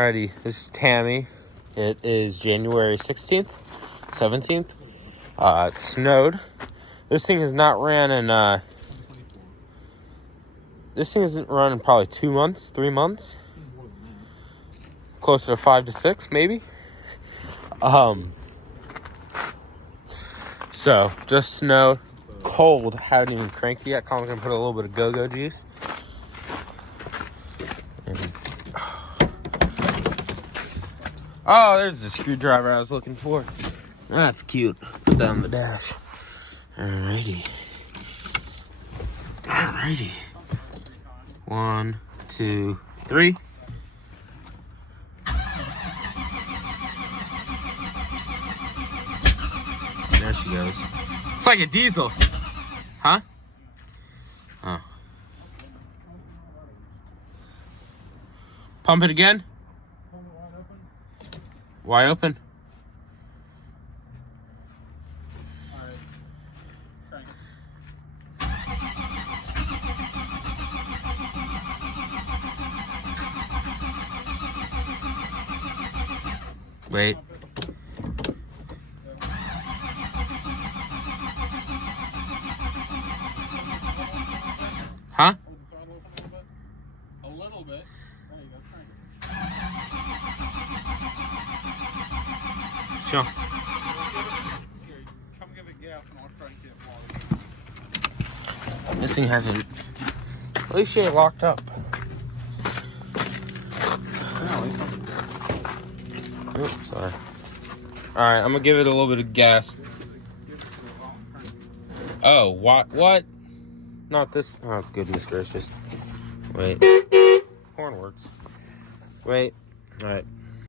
Alrighty, this is Tammy. It is January 16th, 17th. It snowed. This thing has not ran in, this thing hasn't run in probably 2 months, 3 months. Closer to 5 to 6, maybe. So, just snowed. Cold, haven't even cranked yet. Colin's gonna put a little bit of go-go juice. Oh, there's the screwdriver I was looking for. That's cute. Put that on the dash. Alrighty. 1, 2, 3. There she goes. It's like a diesel. Huh? Oh. Pump it again. Wide open. Alright. Crank it. Wait. Huh? A little bit. There you go. Crank it. Sure. Here, come give it gas and I'll crank it while This thing hasn't. At least she ain't locked up. Oops, sorry. Alright, I'm gonna give it a little bit of gas. Oh, what? Not this. Oh, goodness gracious. Wait. Horn works. Wait. Alright.